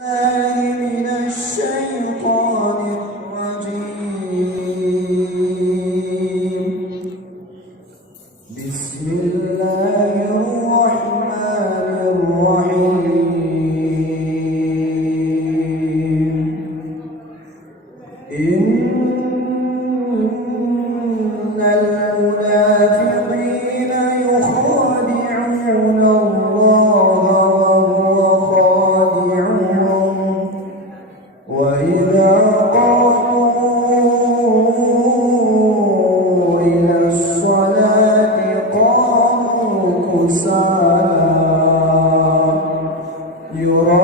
من الشيطان الرجيم. بسم الله الرحمن الرحيم. إن المنافقين يخادعون وإذا قاموا إلى الصلاة قاموا كسالى يراءون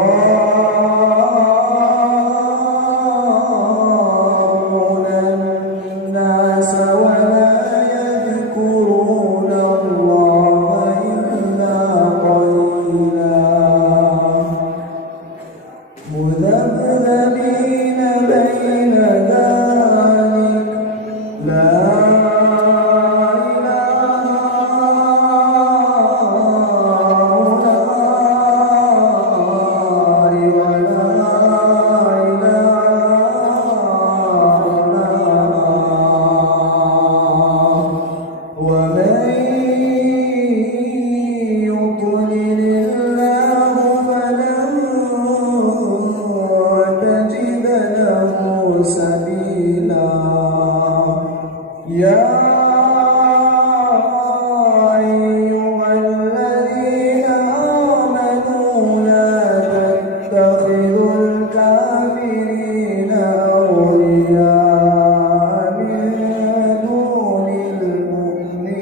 الناس ولا يذكرون الله إلا قليلا مذبذبين بين ذلك لا إله هؤلاء ولا إله ومن يضلل الله فلن تجد له سبيلا. يا أيها الذين آمنوا لا تتخذوا الكافرين أولياء من دون المؤمنين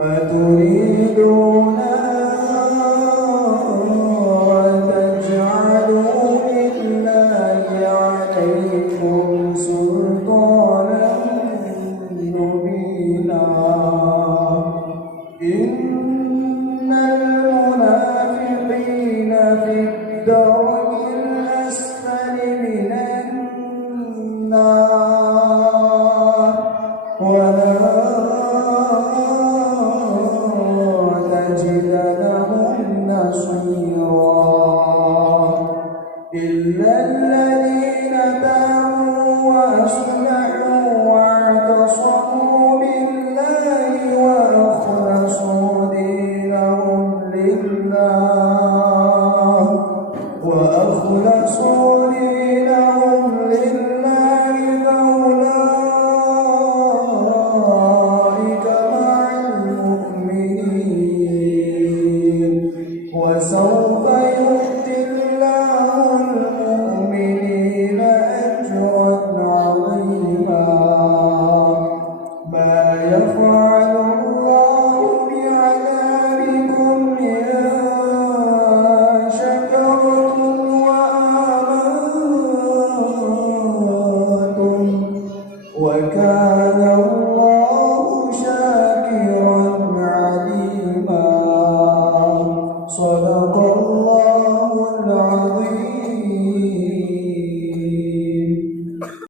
أتريدون أن تجعلوا لله عليكم سلطانا مبينا. إن المنافقين في الدرك الأسفل من النار ولا تجد لهم نصيرا إلا الذين تابوا وأصلحوا واعتصموا بالله وأخلصوا دينهم لله فأولئك مع المؤمنين وسوف يؤتي الله المؤمنين أجرا عظيما. ما يفعل